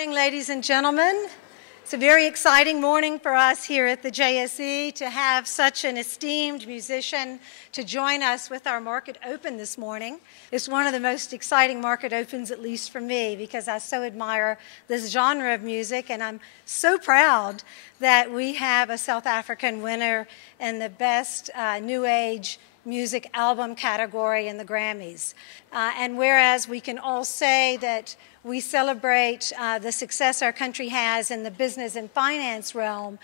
Morning, ladies and gentlemen. It's a very exciting morning for us here at the JSE to have such an esteemed musician to join us with our market open this morning. It's one of the most exciting market opens, at least for me, because I so admire this genre of music, and I'm so proud that we have a South African winner in the best New Age music album category in the Grammys. And whereas we can all say that we celebrate the success our country has in the business and finance realm,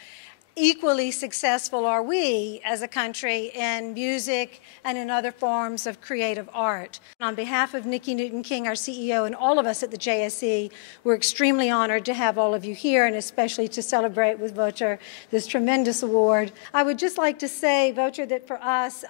equally successful are we as a country in music and in other forms of creative art. On behalf of Nikki Newton-King, our CEO, and all of us at the JSE, we're extremely honored to have all of you here, and especially to celebrate with Wouter this tremendous award. I would just like to say, Wouter, that for us,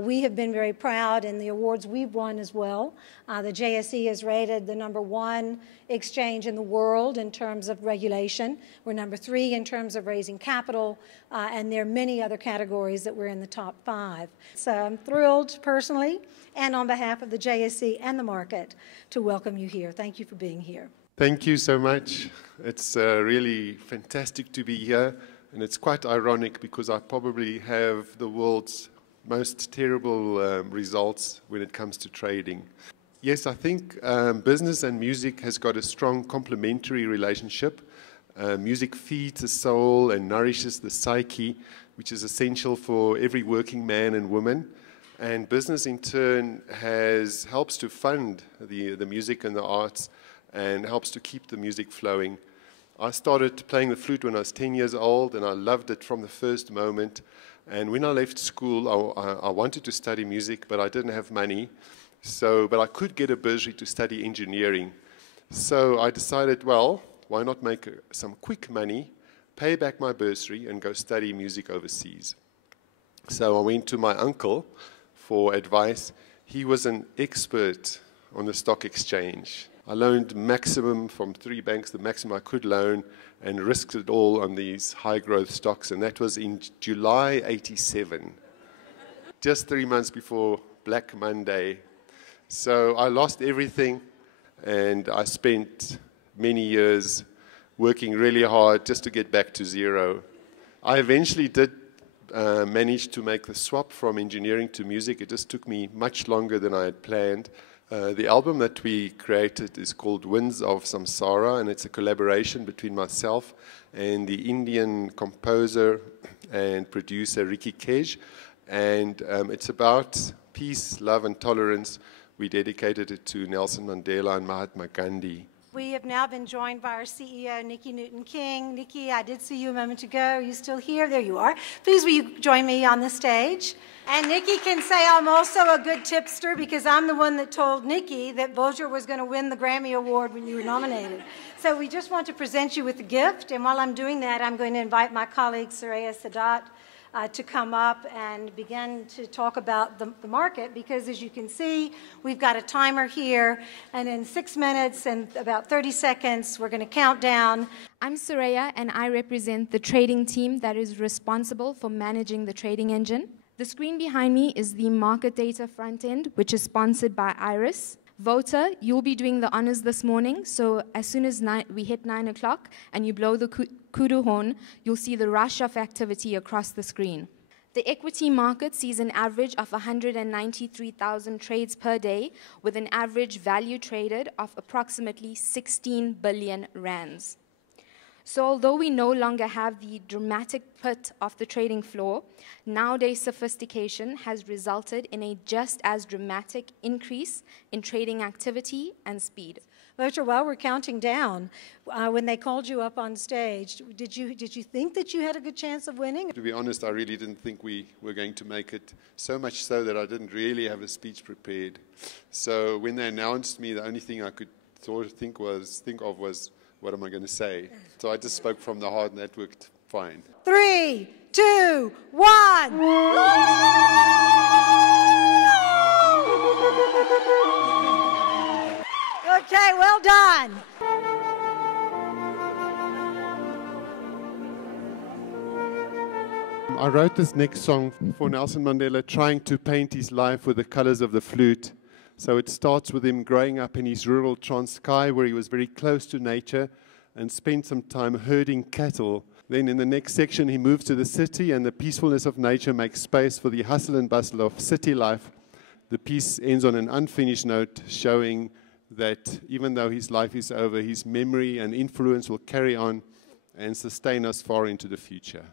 we have been very proud in the awards we've won as well. The JSE is rated the #1 exchange in the world in terms of regulation. We're #3 in terms of raising capital, and there are many other categories that we're in the top 5. So I'm thrilled personally, and on behalf of the JSE and the market, to welcome you here. Thank you for being here. Thank you so much. It's really fantastic to be here, and it's quite ironic because I probably have the world's most terrible results when it comes to trading. Yes, I think business and music has got a strong complementary relationship. Music feeds the soul and nourishes the psyche, which is essential for every working man and woman. And business, in turn, helps to fund the music and the arts and helps to keep the music flowing. I started playing the flute when I was 10 years old, and I loved it from the first moment. And when I left school, I wanted to study music, but I didn't have money. But I could get a bursary to study engineering. So I decided, well, why not make some quick money, pay back my bursary, and go study music overseas? So I went to my uncle for advice. He was an expert on the stock exchange. I loaned maximum from 3 banks, the maximum I could loan, and risked it all on these high-growth stocks. And that was in July '87, just 3 months before Black Monday. So I lost everything, and I spent many years working really hard just to get back to zero. I eventually did manage to make the swap from engineering to music. It just took me much longer than I had planned. The album that we created is called Winds of Samsara, and it's a collaboration between myself and the Indian composer and producer Ricky Kej. And it's about peace, love, and tolerance. We dedicated it to Nelson Mandela and Mahatma Gandhi. We have now been joined by our CEO, Nikki Newton-King. Nikki, I did see you a moment ago. Are you still here? There you are. Please will you join me on the stage? And Nikki can say I'm also a good tipster because I'm the one that told Nikki that Wouter was going to win the Grammy Award when you were nominated. So we just want to present you with a gift, and while I'm doing that, I'm going to invite my colleague, Soraya Sadat, to come up and begin to talk about the market, because as you can see, we've got a timer here, and in 6 minutes and about 30 seconds, we're going to count down. I'm Soraya, and I represent the trading team that is responsible for managing the trading engine. The screen behind me is the market data front end, which is sponsored by Iris. Wouter, you'll be doing the honors this morning, so as soon as we hit 9 o'clock and you blow the kudu horn, you'll see the rush of activity across the screen. The equity market sees an average of 193,000 trades per day, with an average value traded of approximately 16 billion rands. So although we no longer have the dramatic pit of the trading floor, nowadays sophistication has resulted in a just as dramatic increase in trading activity and speed. Wouter, while we're counting down, when they called you up on stage, did you think that you had a good chance of winning? To be honest, I really didn't think we were going to make it, so much so that I didn't really have a speech prepared. So when they announced me, the only thing I could sort of think of was, what am I going to say? So I just spoke from the heart, and that worked fine. 3, 2, 1. Okay, well done. I wrote this next song for Nelson Mandela, trying to paint his life with the colors of the flute. So it starts with him growing up in his rural Transkei, where he was very close to nature and spent some time herding cattle. Then in the next section, he moves to the city, and the peacefulness of nature makes space for the hustle and bustle of city life. The piece ends on an unfinished note, showing that even though his life is over, his memory and influence will carry on and sustain us far into the future.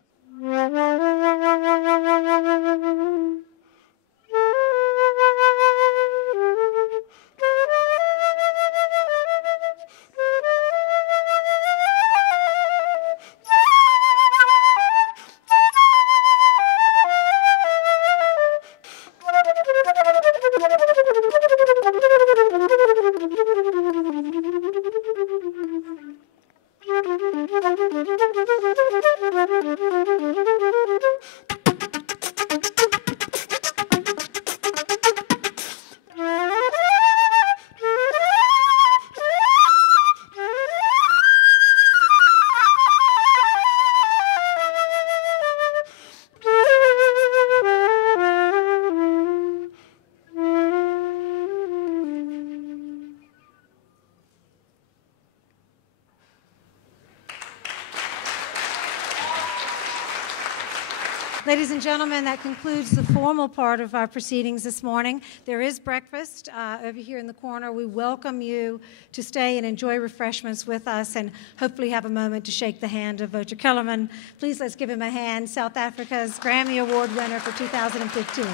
Ladies and gentlemen, that concludes the formal part of our proceedings this morning. There is breakfast over here in the corner. We welcome you to stay and enjoy refreshments with us and hopefully have a moment to shake the hand of Wouter Kellerman. Please let's give him a hand, South Africa's Grammy Award winner for 2015.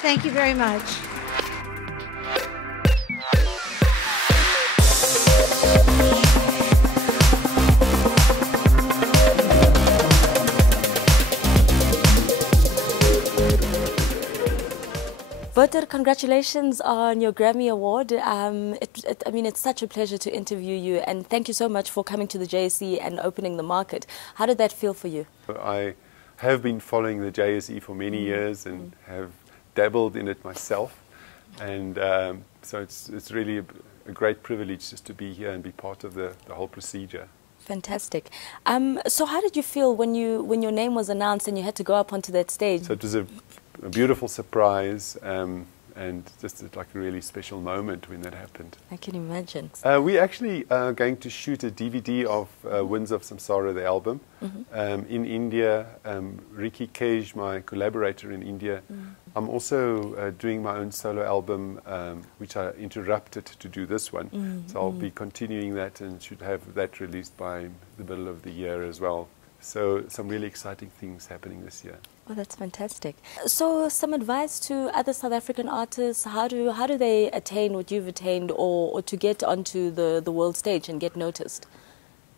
Thank you very much. Wouter, congratulations on your Grammy Award. I mean, it's such a pleasure to interview you, and thank you so much for coming to the JSE and opening the market. How did that feel for you? I have been following the JSE for many years and have dabbled in it myself, and so it's really a great privilege just to be here and be part of the whole procedure. Fantastic. So how did you feel when your name was announced and you had to go up onto that stage? So it was a beautiful surprise and just like a really special moment when that happened. I can imagine. We actually are going to shoot a DVD of Winds of Samsara, the album, in India. Ricky Cage, my collaborator in India. I'm also doing my own solo album, which I interrupted to do this one. So I'll be continuing that and should have that released by the middle of the year as well. So some really exciting things happening this year. Oh, that's fantastic. So some advice to other South African artists, how do they attain what you've attained or to get onto the world stage and get noticed?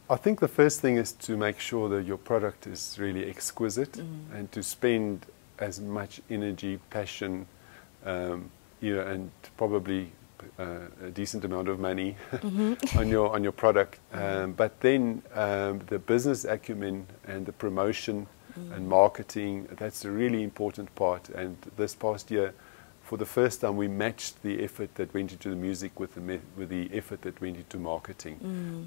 I think the first thing is to make sure that your product is really exquisite and to spend as much energy, passion, and probably a decent amount of money on your product. But then the business acumen and the promotion and marketing, that's a really important part. And this past year, for the first time, we matched the effort that went into the music with the effort that went into marketing.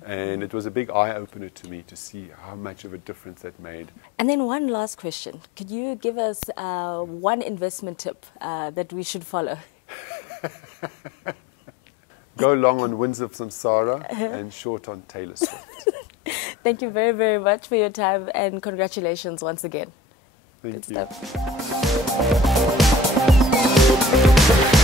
And it was a big eye-opener to me to see how much of a difference that made. And then one last question. Could you give us one investment tip that we should follow? Go long on Winds of Samsara and short on Taylor Swift. Thank you very, very much for your time, and congratulations once again. Thank you. Good stuff.